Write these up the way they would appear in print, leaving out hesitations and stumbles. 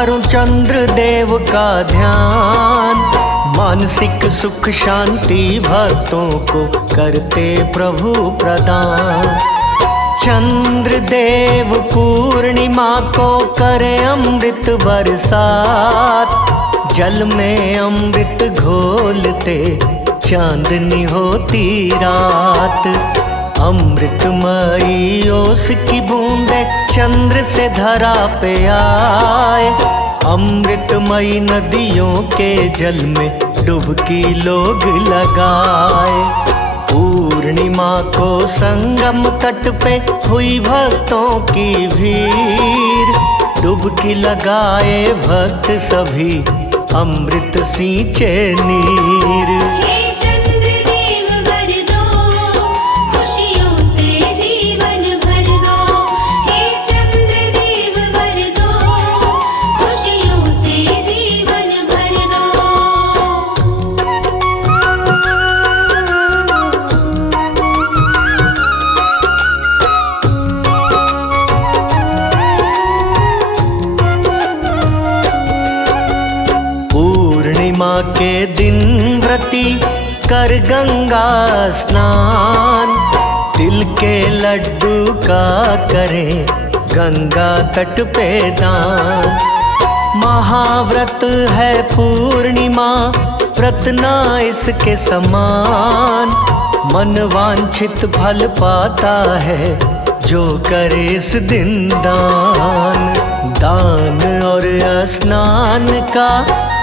करूं चंद्र देव का ध्यान। मानसिक सुख शांति भक्तों को करते प्रभु प्रदान। चंद्र देव पूर्णिमा को करे अमृत बरसात। जल में अमृत घोलते चांदनी होती रात। अमृतमयी ओस की बूंदे चंद्र से धरा पे आए। अमृतमयी नदियों के जल में डुबकी लोग लगाए। पूर्णिमा को संगम तट पे हुई भक्तों की भीड़। डुबकी लगाए भक्त सभी अमृत सींचे नीर। पूर्णिमा के दिन व्रती कर गंगा स्नान। तिल के लड्डू का करें गंगा तट पे दान। महाव्रत है पूर्णिमा व्रत ना इसके समान। मन वांछित फल पाता है जो करे इस दिन दान। दान और स्नान का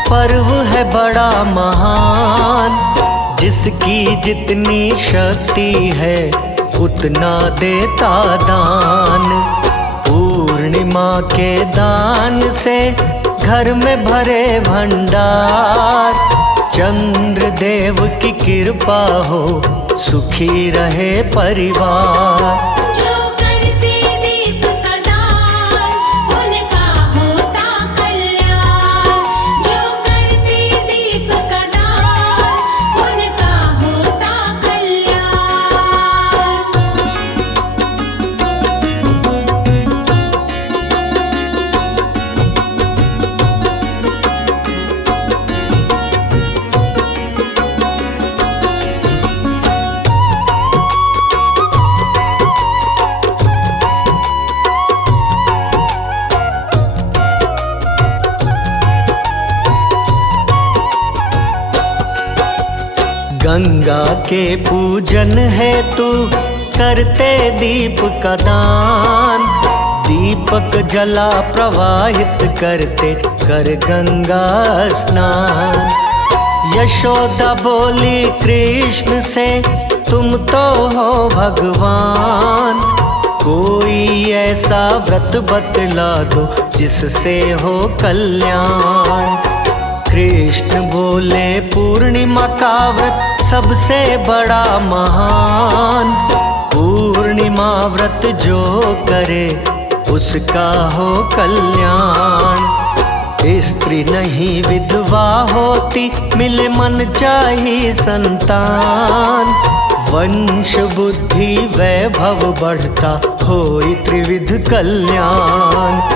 पर्व है बड़ा महान। जिसकी जितनी शक्ति है उतना देता दान। पूर्णिमा के दान से घर में भरे भंडार। चंद्र देव की कृपा हो सुखी रहे परिवार। गंगा के पूजन है तू करते दीप का दान। दीपक जला प्रवाहित करते कर गंगा स्नान। यशोदा बोली कृष्ण से तुम तो हो भगवान। कोई ऐसा व्रत बतला दो जिससे हो कल्याण। कृष्ण बोले पूर्णिमा का व्रत सबसे बड़ा महान। पूर्णिमा व्रत जो करे उसका हो कल्याण। स्त्री नहीं विधवा होती मिले मन चाहिए संतान। वंश बुद्धि वैभव बढ़ता होई त्रिविध कल्याण।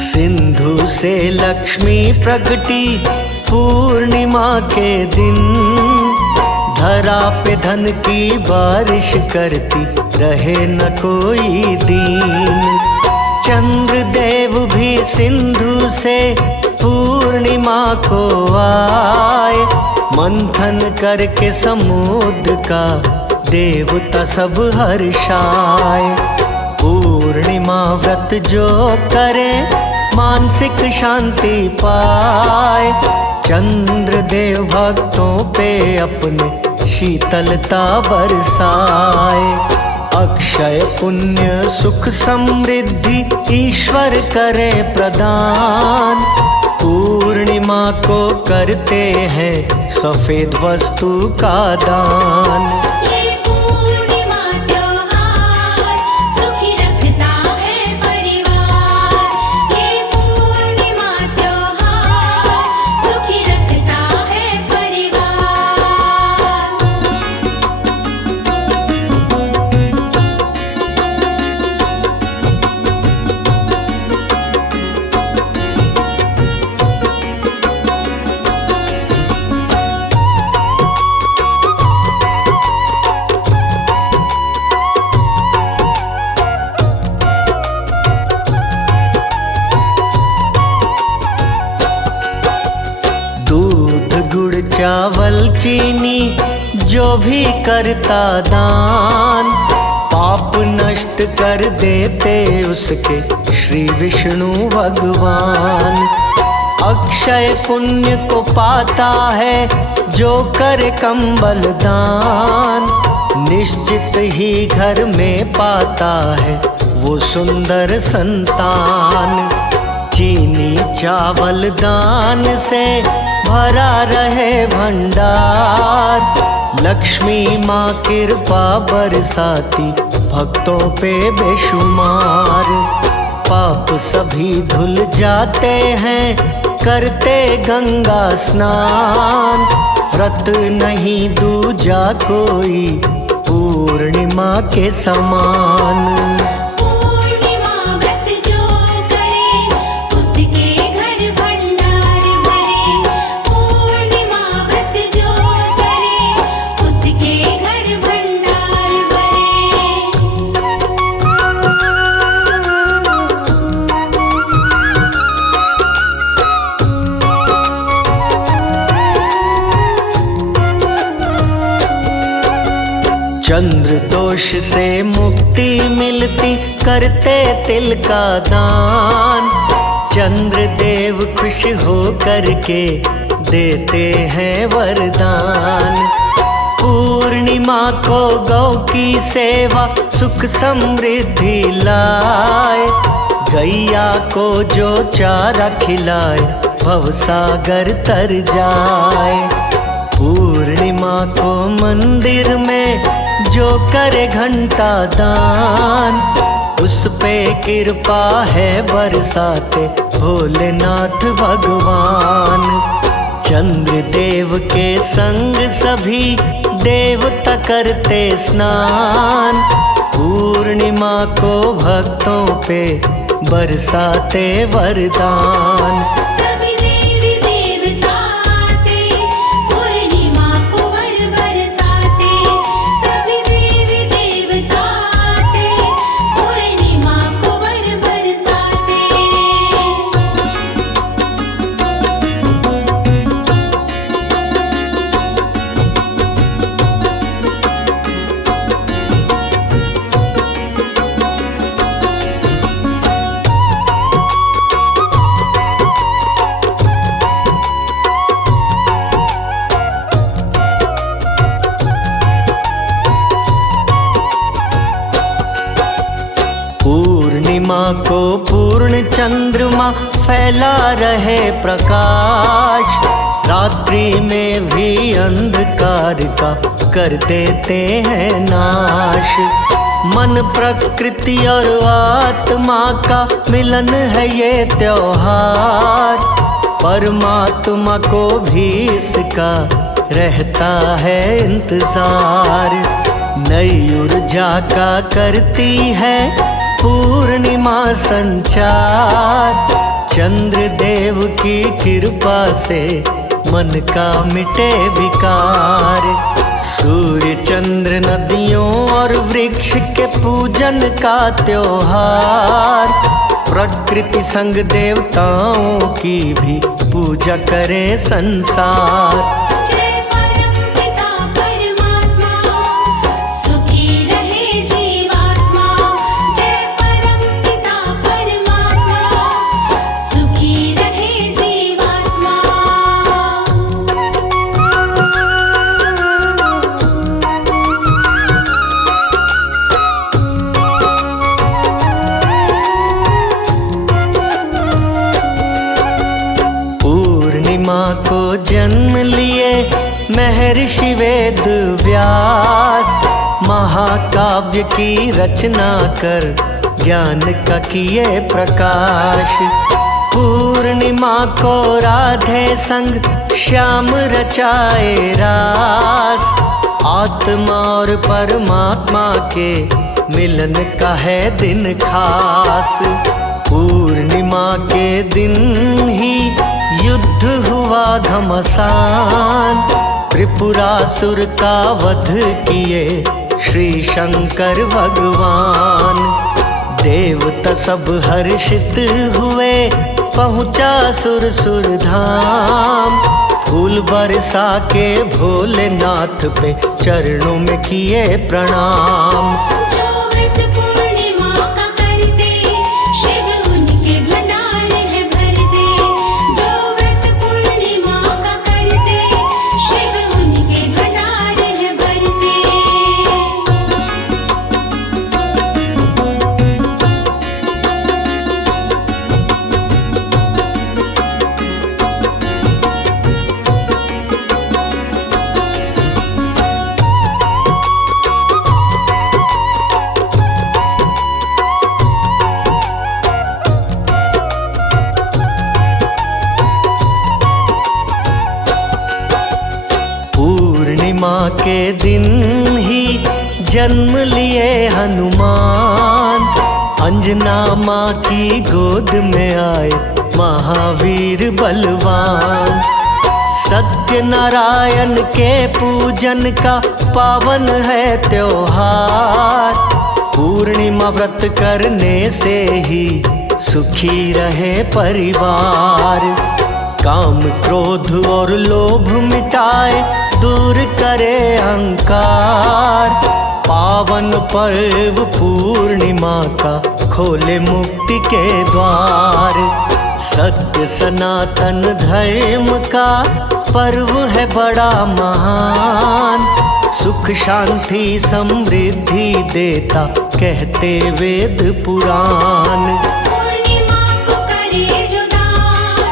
सिंधु से लक्ष्मी प्रगटी पूर्णिमा के दिन। धरा पे धन की बारिश करती रहे न कोई दीन। चंद्र देव भी सिंधु से पूर्णिमा को आए। मंथन करके समुद्र का देवता सब हर्षाए। पूर्णिमा व्रत जो करे मानसिक शांति पाए। चंद्र देव भक्तों पे अपने शीतलता बरसाए। अक्षय पुण्य सुख समृद्धि ईश्वर करे प्रदान। पूर्णिमा को करते हैं सफेद वस्तु का दान। ये पूर्णिमा त्योहार सुखी रखता है परिवार। ये पूर्णिमा त्योहार सुखी रखता है परिवार। दूध गुड़ चावल चीनी जो भी करता दान, पाप नष्ट कर देते उसके श्री विष्णु भगवान। अक्षय पुण्य को पाता है जो करे कंबल दान, निश्चित ही घर में पाता है वो सुंदर संतान। चीनी चावल दान से भरा रहे भंडार, लक्ष्मी माँ कृपा बरसाती भक्तों पे बेशुमार। पाप सभी धुल जाते हैं करते गंगा स्नान, व्रत नहीं दूजा कोई पूर्णिमा के समान। पूर्णिमा व्रत जो करे उसके घर भंडार भरे। पूर्णिमा व्रत जो करे उसके घर भंडार भरे। चंद्र दोष से मुक्ति मिलती करते तिल का दान, चंद्र देव खुश हो करके देते हैं वरदान। पूर्णिमा को गौ की सेवा सुख समृद्धि लाए, गैया को जो चारा खिलाए भवसागर तर जाए। पूर्णिमा को मंदिर में जो करे घंटा दान, उस पे कृपा है बरसाते भोलेनाथ भगवान। चंद्र देव के संग सभी देवता करते स्नान, पूर्णिमा को भक्तों पे बरसाते वरदान। सभी देवी देवता आते पूर्णिमा को वर बरसाते। सभी देवी देवता आते पूर्णिमा को वर बरसाते। पूर्णिमा को पूर्ण चंद्रमा फैला रहे प्रकाश, रात्रि में भी अंधकार का कर देते हैं नाश। मन प्रकृति और आत्मा का मिलन है ये त्योहार, परमात्मा को भी इसका रहता है इंतजार। नई ऊर्जा का करती है पूर्णिमा संचार, चंद्र देव की कृपा से मन का मिटे विकार। सूर्य चंद्र नदियों और वृक्ष के पूजन का त्योहार, प्रकृति संग देवताओं की भी पूजा करे संसार। जय परमपिता परमात्मा सुखी रहे जीवात्मा। जय परमपिता परमात्मा सुखी रहे जीवात्मा। महर्षि वेद व्यास महाकाव्य की रचना कर ज्ञान का किए प्रकाश। पूर्णिमा को राधे संग श्याम रचाए रास। आत्मा और परमात्मा के मिलन का है दिन खास। पूर्णिमा के दिन ही युद्ध हुआ घमासान। त्रिपुरासुर का वध किए श्री शंकर भगवान। देवता सब हर्षित हुए पहुँचा सुर धाम। फूल बरसा के भोलेनाथ पे चरणों में किए प्रणाम। जो व्रत पूर्णिमा का करते शिव उनके भंडार है भर दे। जो व्रत पूर्णिमा का करते शिव उनके भंडार है भर दे। पूर्णिमा के दिन ही जन्म लिए हनुमान। अंजना माँ की गोद में आए महावीर बलवान। सत्यनारायण के पूजन का पावन है त्योहार। पूर्णिमा व्रत करने से ही सुखी रहे परिवार। काम क्रोध और लोभ मिटाए दूर करे अहंकार। पावन पर्व पूर्णिमा का खोले मुक्ति के द्वार। सत्य सनातन धर्म का पर्व है बड़ा महान। सुख शांति समृद्धि देता कहते वेद पुराण। पूर्णिमा को करे जो दान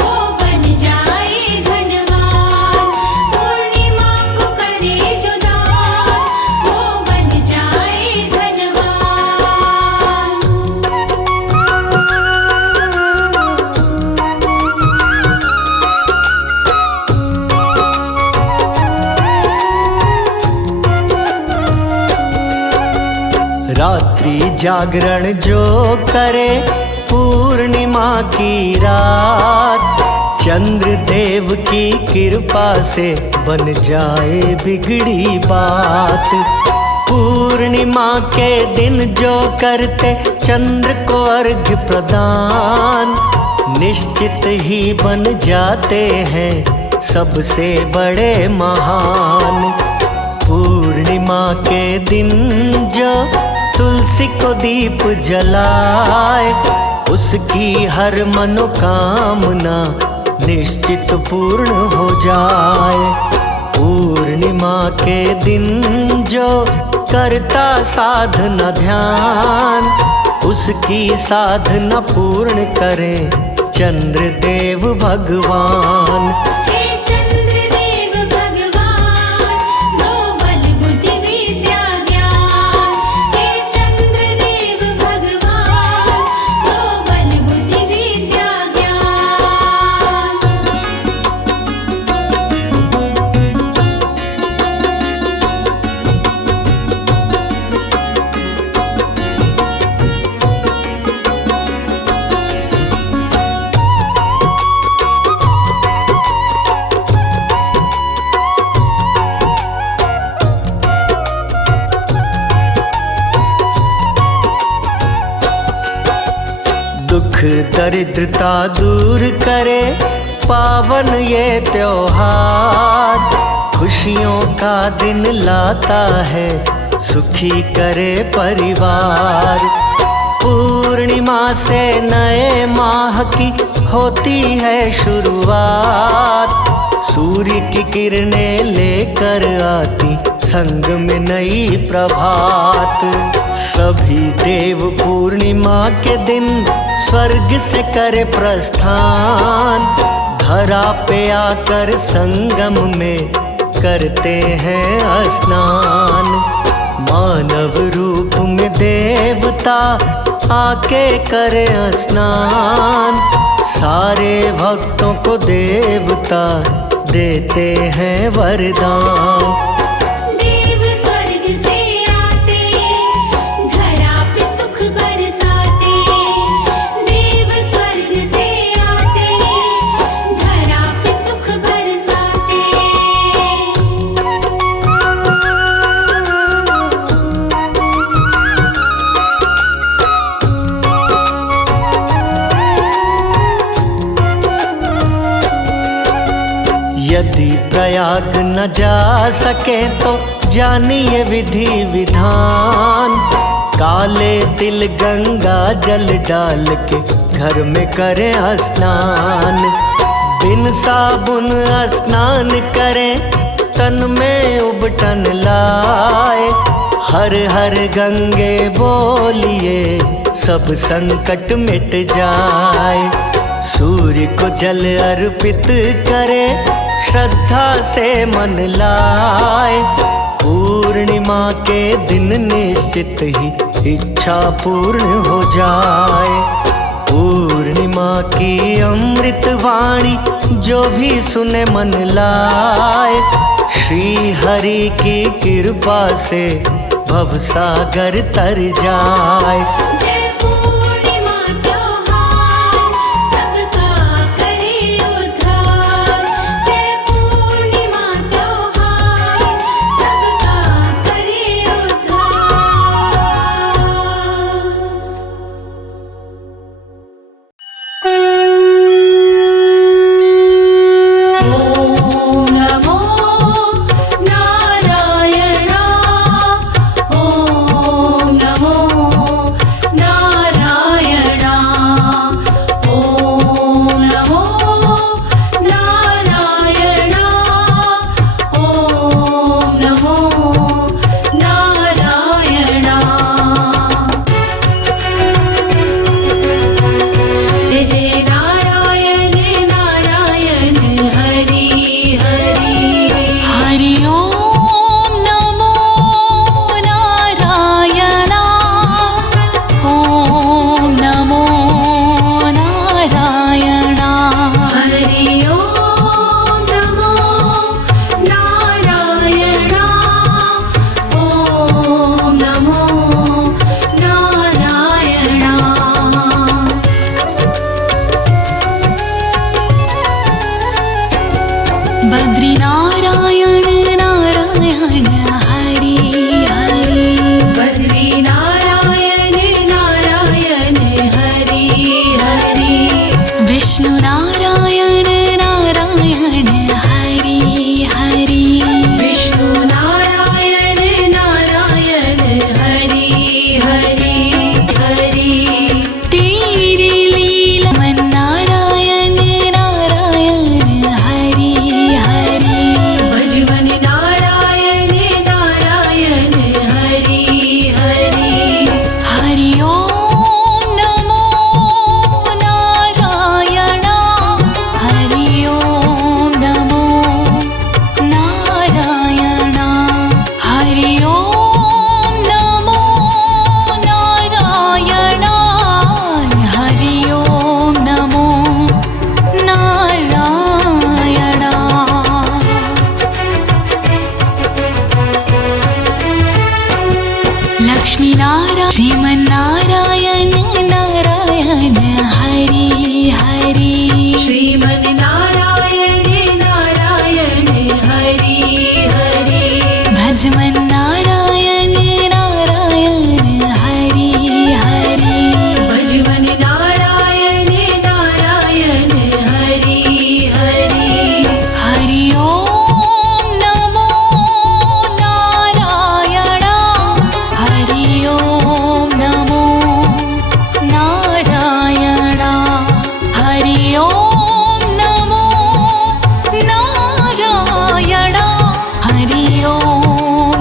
वो बन जाए धनवान। पूर्णिमा को करे जो दान वो बन जाए धनवान। रात्रि जागरण जो करे पूर्णिमा की रात। चंद्र देव की कृपा से बन जाए बिगड़ी बात। पूर्णिमा के दिन जो करते चंद्र को अर्घ्य प्रदान। निश्चित ही बन जाते हैं सबसे बड़े महान। पूर्णिमा के दिन जो तुलसी को दीप जलाए उसकी हर मनोकामना निश्चित पूर्ण हो जाए। पूर्णिमा के दिन जो करता साधना ध्यान उसकी साधना पूर्ण करे चंद्रदेव भगवान। हे चंद्रदेव भगवान दो बल बुद्धि विद्या ज्ञान। हे चंद्रदेव भगवान दो बल बुद्धि विद्या ज्ञान। दुख दरिद्रता दूर करे पावन ये त्योहार। खुशियों का दिन लाता है सुखी करे परिवार। पूर्णिमा से नए माह की होती है शुरुआत। सूर्य की किरणें लेकर आती संग में नई प्रभात। सभी देव पूर्णिमा के दिन स्वर्ग से करे प्रस्थान। धरा पे आकर संगम में करते हैं स्नान। मानव रूप में देवता आके करे स्नान। सारे भक्तों को देवता देते हैं वरदान। देव स्वर्ग से आते, धरा पे सुख बरसाते। देव स्वर्ग से आते, धरा पे सुख बरसाते। यदि प्रयाग न जा सके तो जानिए विधि विधान। काले तिल गंगा जल डाल के घर में करें स्नान। बिन साबुन स्नान करें, तन में उबटन लाए। हर हर गंगे बोलिए, सब संकट मिट जाए। सूर्य को जल अर्पित करे, श्रद्धा से मन लाए। पूर्णिमा के दिन निश्चित ही इच्छा पूर्ण हो जाए। पूर्णिमा की अमृत वाणी जो भी सुने मन लाए। श्री हरि की कृपा से भवसागर तर जाए। जय पूर्णिमा त्योहार, सबका करे उद्धार। जय पूर्णिमा त्योहार, सबका करे उद्धार। ओम नमो नारायणा। ओम नमो नारायणा। ओम नमो नारायणा। ओम नमो नारायणा। जय जय नारायण नारायण हरि हरि। हरि ओम नमो नारायणा। ओम नमो नारायणा। हरि ओम नमो नारायणा। ओम नमो नारायणा। बद्री नारायण नारायण हरि हरि। बद्री नारायण नारायण हरि हरि। विष्णु नारायण नारायण हरि हरि। विष्णु नारायण नारायण हरि हरि हरि। तेरी लीला नारायण नारायण हरि हरि। भजमन नारायण नारायण हरि हरि। हरि ओम नमो नारायणा। हरि ओम नमो नारायणा। हरि ओम नमो नारायणा। हरि ओम नमो नारायणा। लक्ष्मी नारायण श्रीमन्नारायण नारायण हरि हरि। श्रीमन नारायण नारायण हरि हरि। भजमन नारायण नारायण हरि हरि। भजमन नारायण नारायण हरि हरि। हरि ओम नमो नारायणा। हरि ओम नमो नारायणा। हरि ओम नमो नारायणा। हरि ओम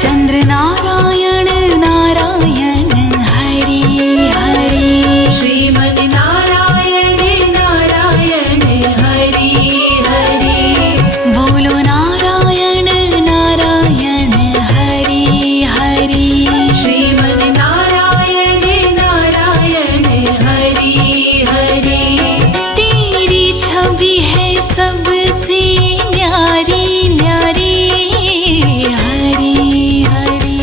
चंद्र नारायण नारायण हरि हरि। श्रीमन नारायण नारायण हरि हरि। बोलो नारायण नारायण हरि हरि। श्रीमन नारायण नारायण हरि हरि। तेरी छवि है सबसे न्यारी न्यारी हरि हरि।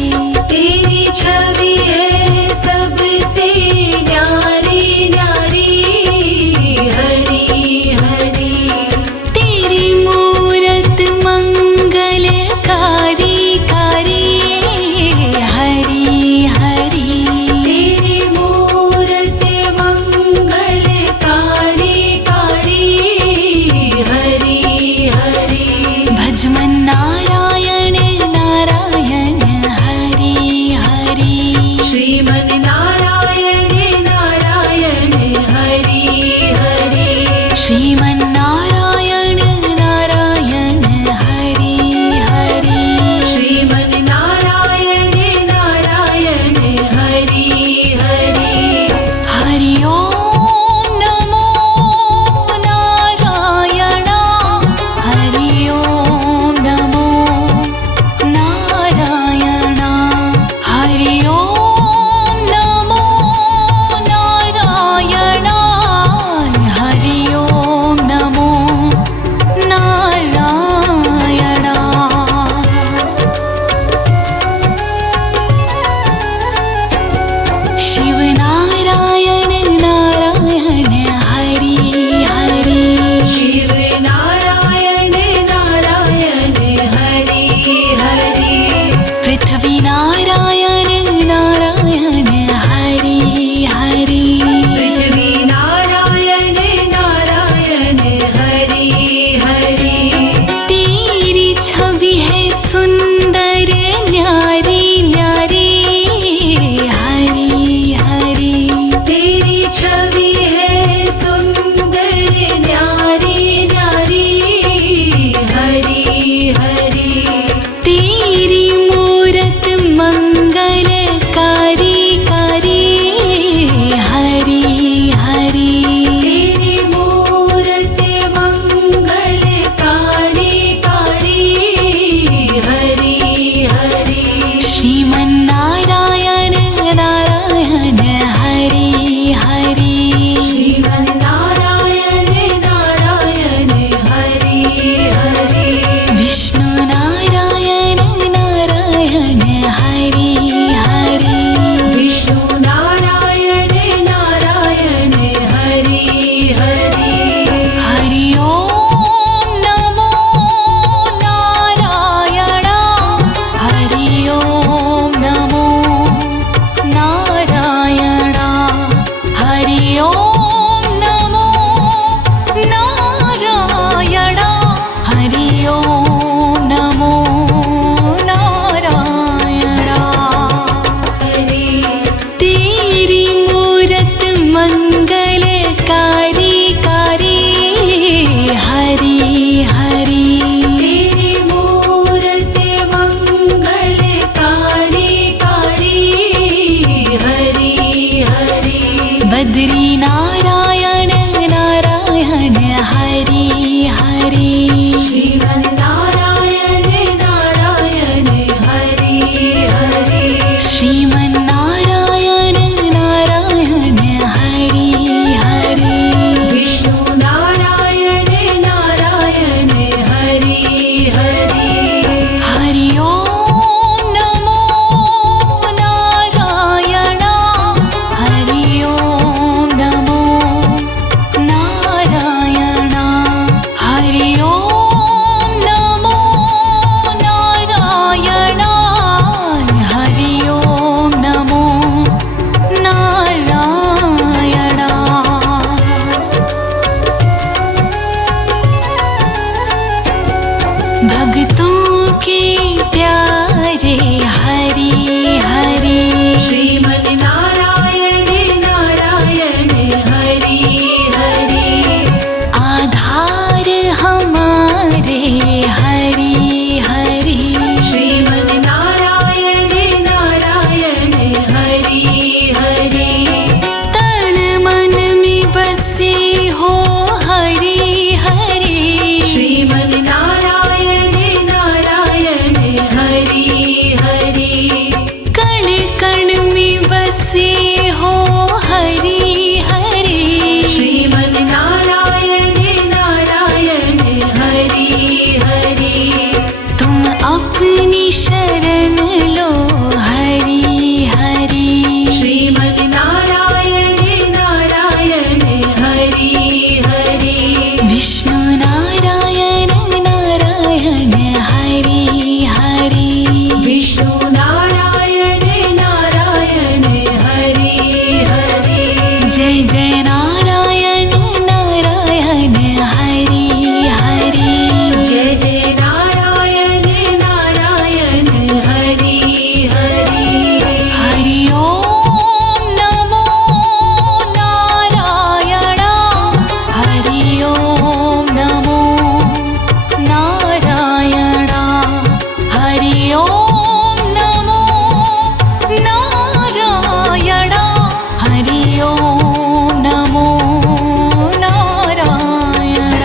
तेरी छवि है सबसे न्यारी न्यारी हरि हरि। तेरी मूरत मंगलकारी कारी हरि हरि। तेरी मूरत मंगलकारी कारी हरि हरि। भजमन नारायण नारायण हरि हरि। श्रीमन नारायण नारायण हरि हरि। श्रीमन नारायण नारायण हरि हरि। श्रीमन नारायण नारायण हरि हरि। हरि ओम नमो नारायण। हरि ओम नमो नारायण। हरि ओम नमो नारायण। हरि ओम नमो नारायण। शिव नारायण नारायण हरि हरि। शिव नारायण नारायण हरि हरि। पृथ्वी नारायण नारायण हरि हरि। पृथ्वी नारायण नारायण हरि हरि। तेरी छवि है सुंदर न्यारी न्यारी हरि हरि। तेरी छवि है सुंदर न्यारी न्यारी हरि हरि। तेरी मूरत मंगलकारी कारी हरि हरि। तेरी मूरत मंगलकारी कारी हरि हरि। श्रीमन नारायण नारायण हरि हरि। श्रीमन नारायण नारायण हरि हरि। विष्णु नारायण नारायण हरि हरि। विष्णु नारायण नारायण हरि हरि। हरि ओम नमो नारायण। हरि ओम नमो नारायण। हरि ओम नमो नारायण। हरि ओम नमो नारायण। तेरी मूरत मंगलकारी कारी हरि हरि। तेरी मूरत मंगलकारी कारी हरि हरि। बद्री नारायण नारायण हरि हरि। श्रीमन नारायण नारायण हरि हरि। श्रीमन नारायण नारायण हरि हरि। विष्णु नारायण नारायण हरि हरि। हरि ओम नमो नारायण। हरि ओम नमो नारायण। हरि ओम नमो नारायण। हरि ओम नमो नारायण। भक्तों के प्यारे हरि हरि। श्रीमन नारायण नारायण हरि हरि। आधार हमारे हरि हरि। श्रीमन नारायण से हो हरि हरि। श्रीमन नारायण नारायण हरि हरि। तुम अपनी शरण लो हरि हरि। श्रीमन नारायण नारायण हरि हरि। विष्णु नारायण नारायण हरि हरि। विष्णु नारायण नारायण हरि हरि। जय जय नारायण नारायण हरि हरि। जय जय नारायण नारायण हरि हरि। हरि ओम नमो नारायण। हरि ओम नमो नारायण। हरि ओम नमो नारायण। हरि ओम नमो नारायण।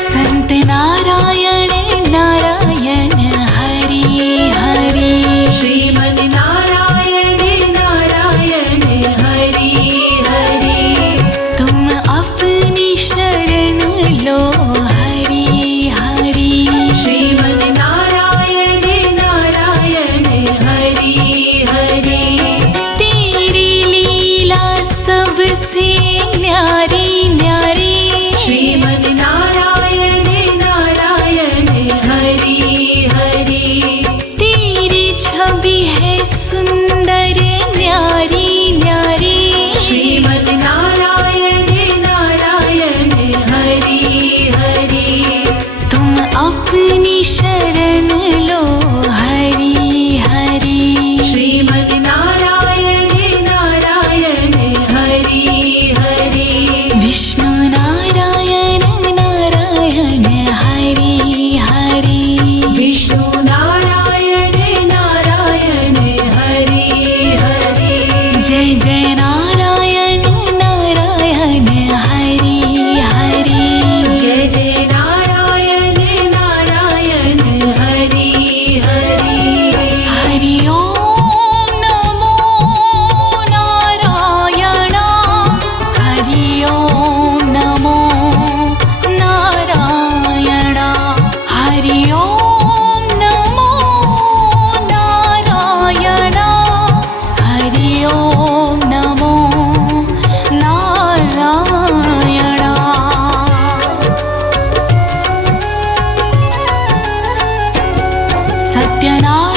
संत नारायण नारायण हरि हरि। श्रीमन नारायण नारायण हरि हरि। तुम अपनी शरण लो हरि हरि। श्रीमन नारायण नारायण हरि हरि। तेरी लीला सबसे न्यारी न्यारी। श्रीमन नारायण नारायण हरि हरि। तेरी छवि है सुंदर न्यारी न्यारी। श्रीमन नारायण नारायण हरि हरि। तुम अपनी शरण लो हरि हरि। श्रीमन नारायण नारायण हरि हरि। विष्णु नारायण नारायण हरि हरि। विष्णु नारायण नारायण हरि हरि। जय जय नारायण नारायण हरि हरि। जय जय नारायण नारायण हरि हरि। हरि ओम नमो नारायण। हरि ओम नमो नारायण। हरि ओम नमो नारायण। हरि ओम नमो नारायण। सत्यनारायण